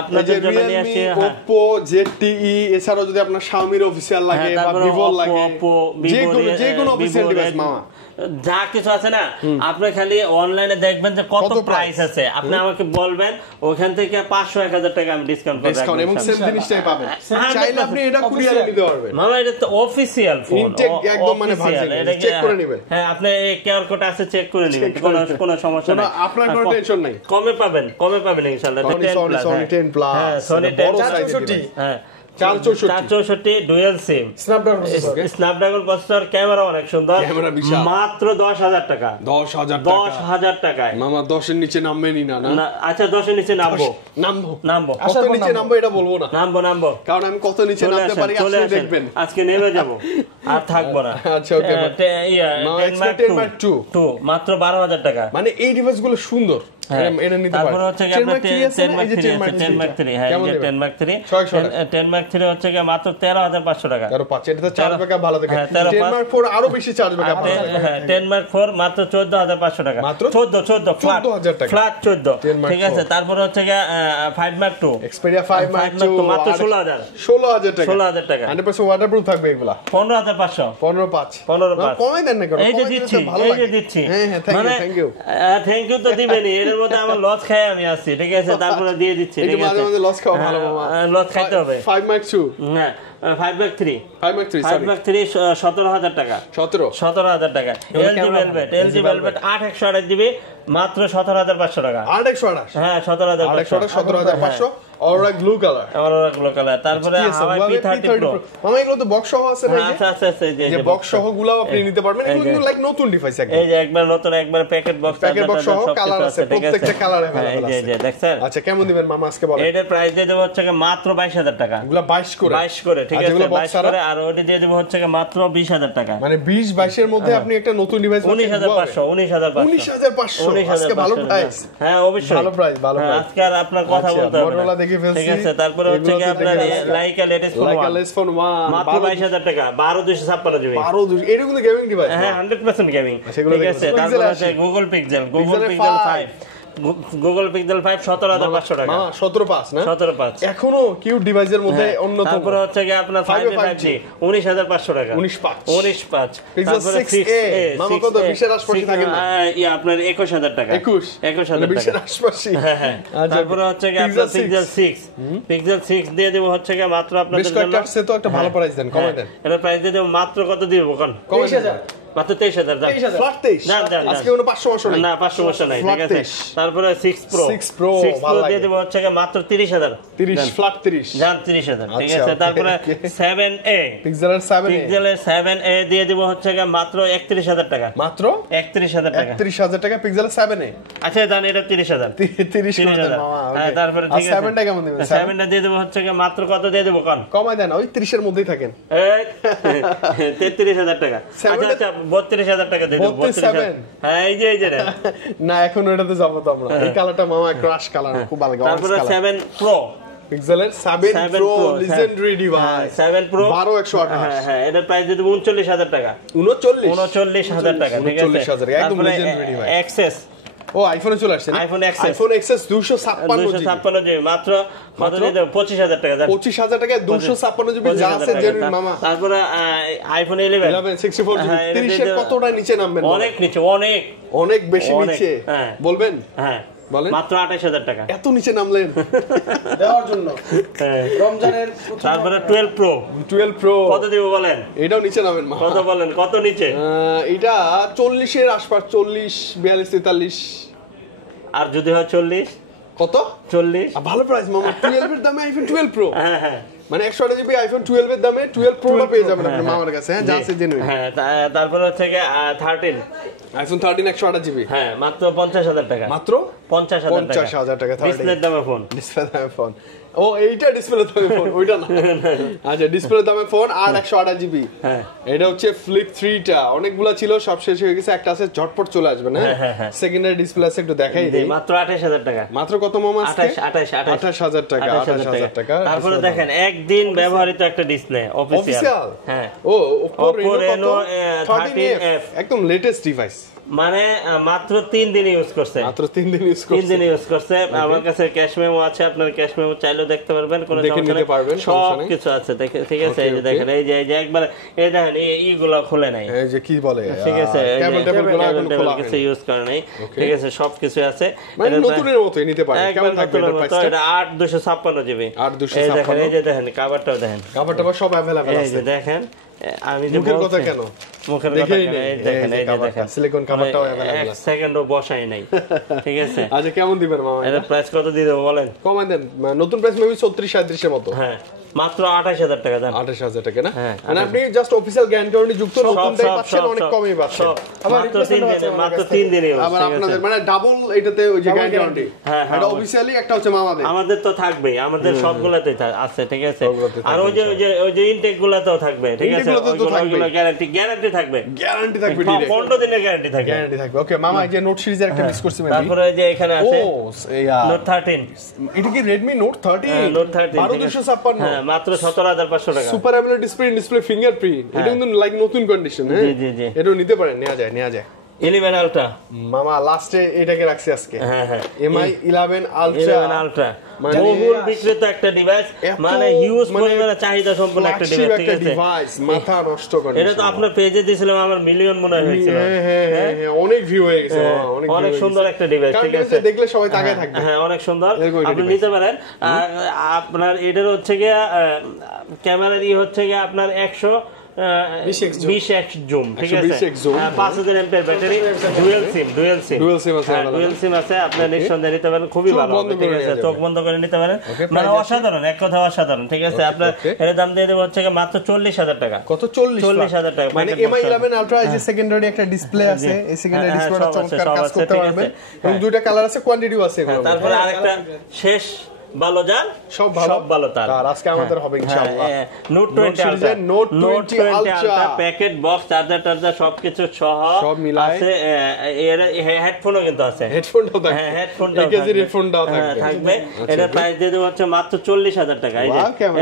আপনাদের জন্য নিয়ে আসছি Oppo ZTE, এছাড়াও যদি আপনার Xiaomi এর অফিশিয়াল লাগে বা Vivo লাগে, যে কোনো অফিশিয়াল ডিভাইস মামা যা কিছু আছে না, আপনি খালি অনলাইনে দেখবেন যে কত প্রাইস আছে, আপনি আমাকে বলবেন, ওখান থেকে 500-1000 টাকা আমি ডিসকাউন্ট করে রাখবো এবং সেম জিনিসটাই পাবেন। চাইলে আপনি এটা কুরিয়ারে নিতে পারবেন। মামা এটা তো অফিশিয়াল ফোন, ইনটেক একদম মানে ভার্জিন, চেক করে নেবেন। হ্যাঁ, আপনি এই কিউআর কোড আছে, চেক করে নেবেন, কোনো সমস্যা নাই, আপনার কোনো টেনশন নাই। কমে পাবেন ইনশাআল্লাহ। Sony 10 Plus, হ্যাঁ, Sony 10 464, হ্যাঁ 464 dual SIM, Snapdragon processor, camera অনেক সুন্দর, ক্যামেরা বিশাল, মাত্র 10,000 টাকা। 10,000 টাকায় মামা 10 এর নিচে নামবেনই না। না, আচ্ছা 10 এর নিচে নামবো। কত নিচে নামবো এটা বলবো না। নামবো, কারণ আমি কত নিচে নামতে পারি আপনি দেখবেন। আজকে নেমে যাব, আর থাকবো না। আচ্ছা ওকে, 10 Mark II মাত্র 12,000 টাকা। মানে এই ডিভাইসগুলো সুন্দর, এটা নিতে পারেন। তারপর হচ্ছে কি আপনার 10 Mark III, হ্যাঁ, এই যে 10 Mark III, 10 Mark III হচ্ছে কি মাত্র 13,500 টাকা। 13,500, এটা তো চার্জ ব্যাকআপ ভালো থাকে। 10 Mark IV আরো বেশি চার্জ ব্যাকআপ। হ্যাঁ, 10 Mark IV মাত্র 14,500 টাকা, মাত্র 14,000 টাকা, ফ্ল্যাট 14, ঠিক আছে। তারপর হচ্ছে কি 5 Mark II, Xperia 5 Mark II মাত্র 16,000 টাকা, 16,000 টাকা, 100% ওয়াটারপ্রুফ থাকবে এগুলা। 15,500, 15,500 কমাই দেন না, এই যে দিচ্ছি, হ্যাঁ মানে থ্যাংক ইউ তো দিবেনই, এর মধ্যে আমার লস খাই আমি আসছি, ঠিক আছে, তারপরে দিয়ে দিচ্ছি, ঠিক আছে, মাঝে মাঝে লস খাওয়া ভালো মামা, লস খাইতে হবে। 5 Mark II, হ্যাঁ, 5 Mark III, 5 Mark III 17,000 টাকা, 17,000 টাকা। LG Velvet 8/128GB মাত্র 17,500 টাকা। 8/128, হ্যাঁ, 17,500, অরোরা গ্লু কালার, তারপরে হাওয়াই P30 Pro। মামা এগুলো তো বক্স সহ আছে না? আচ্ছা, যে বক্স সহ গুলাও আপনি নিতে পারবেন। এগুলো কিন্তু লাইক নতুন ডিভাইস একদম, এই যে একবার নতুন, একবার প্যাকেট বক্স সহ কালার আছে, প্রত্যেকটা কালার अवेलेबल আছে। এই যে দেখছেন। আচ্ছা কেমন দিবেন মামা আজকে বলেন? এটার প্রাইস দিয়ে দেব হচ্ছে মাত্র 22,000 টাকা। এগুলো 22 করে, ঠিক আছে, 22 করে, আর ওটা দিয়ে দেব হচ্ছে মাত্র 20,000 টাকা। মানে 20-22 এর মধ্যে আপনি একটা নতুন ডিভাইস 19,500 আজকে ভালো প্রাইস। হ্যাঁ, অবশ্যই ভালো প্রাইস। আজকে আর আপনার কথা বলতে হবে না, ঠিক আছে। তারপরে হচ্ছে আপনার লাইকা লেটেস্ট ফোন মাত্র 22,000 টাকা, 12,256GB। 12,200, এটা কিন্তু গেমিং ডিভাইস। হ্যাঁ, 100% গেমিং, ঠিক আছে। তারপরে আছে গুগল পিক্সেল 5, গুগল পিক্সেল 5 17,500 টাকা। 17,500 না? 17,500 এখনো কিউট ডিভাইসের মধ্যে অন্যতম। তারপরে হচ্ছে কি আপনার 5G 19,500 টাকা, 19,500। তারপরে 6A মামা কত 20 এর আশপাশে থাকে না? আপনার 21,000 টাকা, 21,000 টাকা, 20 এর আশপাশে। হ্যাঁ। তারপরে হচ্ছে কি আপনার পিক্সেল 6 দিয়ে দেব হচ্ছে কি মাত্র আপনাদের জন্য। সে তো একটা ভালো প্রাইস দেন, কমাই দেন। এটা প্রাইস দিয়ে দেব মাত্র কত দিব কোন? 23,000, মাত্র 23,000। ফ্ল্যাট 23 আজকে কোনো 500 নাই। না, 500 নাই, ঠিক আছে। তারপরে 6 Pro দিয়ে দেব হচ্ছে মাত্র 30,000, 30 ফ্ল্যাট 30 জান 30,000, ঠিক আছে। তারপরে 7A পিক্সেলের 7A দিয়ে দেব হচ্ছে মাত্র 31,000 টাকা, মাত্র 31,000 টাকা, 31,000 টাকা পিক্সেলের 7A। আচ্ছা জান, এটা 30,000। 30,000 মামা। হ্যাঁ, তারপরে ঠিক আছে, 7টা কেমন দিবেন? 7টা দিয়ে দেব হচ্ছে মাত্র কত দিয়ে দেব কোন? কমাই দেন, ওই 30 এর মধ্যেই থাকেন। 33,000 টাকা। আচ্ছা 32,000 টাকা দিয়ে দেব। 32,000, হ্যাঁ, এই যে না, এখন ওটাতে যাবো তো আমরা। এই কালারটা মামা ক্রাশ কালার, খুব ভালো লাগে। তারপরে 7 Pro, পিক্সেলের 7 Pro লিজেন্ডারি ডিভাইস 7 Pro 12,128। হ্যাঁ, এটা প্রাইস দিয়ে দেব 39,000 টাকা, 39,000 টাকা, ঠিক আছে। 39,000 একদম লিজেন্ডারি ডিভাইস। এক্সেস, ও আইফোনে চলে আসছে না? আইফোন এক্সেস 256 মাত্র কত দিয়ে দেব? 25,000 টাকা। 25,000 টাকায় 256 যা আছে জেনুইন মামা। তারপরে আইফোন 11 64 30 এর কতটা নিচে নামবেন? অনেক নিচে, অনেক বেশি নিচে বলবেন? হ্যাঁ, বলেন। মাত্র 28,000 টাকা। এত নিচে নামলেন দেওয়ার জন্য রমজানের। তারপরে 12 Pro কত দিব বলেন? এটাও নিচে নামেন মা। কত বলেন, কত নিচে? এটা 40 এর আশপাশ, 40 42 43। আর যদি হয় 40? কত? 40। ভালো প্রাইস মামা। 12 এর দামে আইফোন 12 Pro। হ্যাঁ, মানে 128GB আইফোন 12 এর দামে 12 Pro টা পেয়ে যাবেন আপনার মামার কাছে। হ্যাঁ, জানছে জেনুইন। হ্যাঁ, তারপরে হচ্ছে 13 আইফোন 13 128GB। হ্যাঁ, মাত্র 50,000 টাকা, মাত্র 50,000 টাকা। 13 ডিসপ্লের দামে ফোন, ডিসপ্লে দামে ফোন। ও, এইটা ডিসপ্লে দামে ফোন, ওইটা না। আচ্ছা, ডিসপ্লে দামে ফোন আর 128GB। হ্যাঁ, এটা হচ্ছে ফ্লিপ 3 টা। অনেকগুলা ছিল, সব শেষ হয়ে গেছে। একটা আছে, ঝটপট চলে আসবে না। হ্যাঁ। সেকেন্ডারি ডিসপ্লে আছে, একটু দেখাই দেই। মাত্র 28,000 টাকা। মাত্র কত মামা আজকে? 28,000 টাকা। 28,000 টাকা। তারপরে দেখেন একদিন ব্যবহৃত একটা ডিসপ্লে, অফিশিয়াল। হ্যাঁ, ও, Oppo Reno 13F একদম লেটেস্ট ডিভাইস। মানে মাত্র 3 দিন ইউজ করছে, মাত্র 3 দিন ইউজ 3 দিন ইউজ করছে। আমার কাছে ক্যাশ মেমো আছে, আপনার ক্যাশ মেমো চাইলেও দেখতে পারবেন, কোনো সমস্যা নেই, সব কিছু আছে। ঠিক আছে, এই যে দেখেন, এই যে একবার এই দেখেন এইগুলো খুলে নাই, এই যে কি বলে, ঠিক আছে, কেবল গুলো এখন খোলা কিছু ইউজ করে নাই, ঠিক আছে, সব কিছু আছে, মানে নতুনের মতই নিতে পারেন। কেমন থাকবে এটা প্রাইসটা? এটা 8256 জিবি। 8256, এই যে দেখেন কভারটাও দেখেন, কভারটা সব अवेलेबल এই আছে। যে দেখেন, আমি যে মুখের কথা কেন, মুখের কথা কেন, এই দেখেন, এই যে দেখেন সিলিকন কভারটাও अवेलेबल এক আছে, সেকেন্ডও বসাই নাই, ঠিক আছে। আচ্ছা কেমন দিবেন মামা? এটা প্রাইস কত দিয়ে দেবো বলেন? কমাই দেন, নতুন প্রাইস মেবি 34-37 এর মতো। হ্যাঁ, মাত্র 28000 টাকা দেন। 28000 টাকা না? হ্যাঁ, মানে আপনি জাস্ট অফিশিয়াল গ্যারান্টি ওয়ারেন্টি যুক্ত নতুনটাই পাচ্ছেন, অনেক কমই পাচ্ছেন। মাত্র 3 দিন ইউজ, আবার আপনাদের মানে ডাবল এটাতে ওই যে গ্যারান্টি ওয়ারেন্টি, হ্যাঁ, এটা অফিশিয়ালি একটা হচ্ছে মামাদের, আমাদের তো থাকবেই, আমাদের সবগুলাতেই আছে, ঠিক আছে। আর ওই যে ইনটেক গুলাতেও থাকবে, ঠিক আছে, ওইগুলো গ্যারান্টি থাকবে, গ্যারান্টি থাকবে, ডিরেক্ট 15 দিনের গ্যারান্টি থাকবে, গ্যারান্টি থাকবে। ওকে মামা, এই যে নোট সিরিজের একটা মিস করছি মেবি, তারপরে এই যে এখানে আছে নোট 13, এটা কি Redmi Note 13? নোট 13 12256, হ্যাঁ, মাত্র 17500 টাকা। সুপার অ্যামোলেড ডিসপ্লে ফিঙ্গারপ্রিন্ট, এটা কিন্তু লাইক নতুন কন্ডিশন, হ্যাঁ জি। এটাও নিতে পারেন, নেওয়া যায়। 11 আলট্রা মামা লাস্টে এটাকে রাখছি আজকে, হ্যাঁ MI 11 11 আলট্রা, বহুল বিক্রিত একটা ডিভাইস, মানে হিউজ পরিমাণে চাহিদা সম্পন্ন একটা ডিভাইস, ঠিক আছে, ডিভাইস মাথা নষ্ট করে। এটা তো আপনার পেজে দিয়েছিলাম, আমার মিলিয়ন মনে হয়েছিল, হ্যাঁ, অনেক ভিউ হয়ে গেছে, অনেক সুন্দর একটা ডিভাইস, ঠিক আছে, দেখলে সবাই তাকায় থাকবে, হ্যাঁ অনেক সুন্দর, আপনি নিতে পারেন। আপনার এটার হচ্ছে গিয়া ক্যামেরার হচ্ছে গিয়া আপনার 120x জুম, ঠিক আছে, 5000 এমপিআর ব্যাটারি, ডুয়াল সিম আছে, আপনি নিঃসন্দেহে নিতে পারেন, খুবই ভালো হবে, ঠিক আছে, চোখ বন্ধ করে নিতে পারেন, মানে অসাধারণ, এক কথা অসাধারণ, ঠিক আছে। আপনার এর দাম দিয়ে দেব হচ্ছে মাত্র 40000 টাকা। কত? 40000 টাকা, মানে MI 11 আলট্রা এই যে সেকেন্ডারি একটা ডিসপ্লে আছে, এই সেকেন্ডারি ডিসপ্লেটা চমৎকার কাজ করতে পারবে, এবং দুইটা কালার আছে, কোয়ান্টিটিও আছে। তারপরে আরেকটা শেষ ভালো যান, সব ভালো তার, আর আজকে আমাদের হবে ইনশাআল্লাহ note 20 ultra, note 20 ultra packet box, charger সবকিছু সহ সব মিলায় আছে। এর হেডফোনও কিন্তু আছে, হেডফোনটাও থাকবে, হ্যাঁ হেডফোনটাও হেডফোনটাও থাকবে। এটা প্রাইস দিয়ে দেব হচ্ছে মাত্র 40000 টাকা।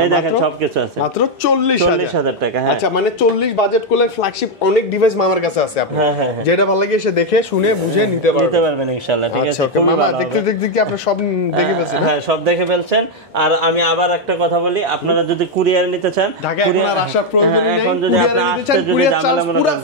এই দেখেন সবকিছু আছে, মাত্র 40000 টাকা। হ্যাঁ, আচ্ছা, মানে 40 বাজেট করলে ফ্ল্যাগশিপ অনেক ডিভাইস মামার কাছে আছে, আপনি যেটা ভালো লাগে এসে দেখে শুনে বুঝে নিতে পারবেন ইনশাআল্লাহ, ঠিক আছে। আচ্ছা, মামা দেখতে কি আপনি সব দেখে ফেলছেন? হ্যাঁ, সব দেখে ফেলছেন। আর আমি আবার একটা কথা বলি, আপনারা যদি কুরিয়ার নিতে চান, কুরিয়ার আসার প্রয়োজন নেই, এখন যদি আপনারা আসতে যদি ঝামেলা মনে করেন,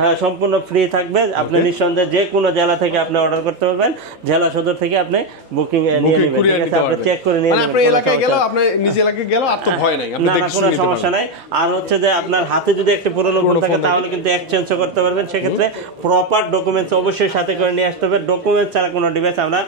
হ্যাঁ সম্পূর্ণ ফ্রি থাকবে। আপনি নিঃসন্দেহে যে কোনো জেলা থেকে আপনি অর্ডার করতে পারবেন, জেলা সদর থেকে আপনি বুকিং নিয়ে নেবেন, ঠিক আছে, আপনি চেক করে নিয়ে নেবেন, আপনার এলাকায় গেল, আপনার নিজ এলাকায় গেল, আর তো ভয় নাই, আপনি দেখে কোনো সমস্যা নাই। আর হচ্ছে যে আপনার হাতে যদি একটা পুরনো ফোন থাকে, তাহলে কিন্তু এক্সচেঞ্জ করতে পারবেন, সেক্ষেত্রে প্রপার ডকুমেন্টস অবশ্যই সাথে করে নিয়ে আসতে হবে। ডকুমেন্টস ছাড়া কোনো ডিভাইস আপনার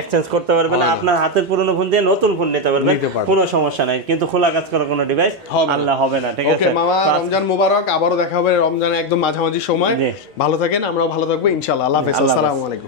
এক্সচেঞ্জ করতে পারবেন না। আপনার হাতের পুরনো ফোন দিয়ে নতুন ফোন নিতে পারবেন, কোনো সমস্যা নাই, কিন্তু খোলা কাজ করা কোনো ডিভাইস আল্লাহ হবে না, ঠিক আছে। মামা, রমজান মোবারক, আবারও দেখা হবে রমজানের একদম মাঝামাঝি সময়। ভালো থাকেন, আমরাও ভালো থাকবো ইনশাআল্লাহ। আল্লাহ হাফেজ, আসসালামু আলাইকুম।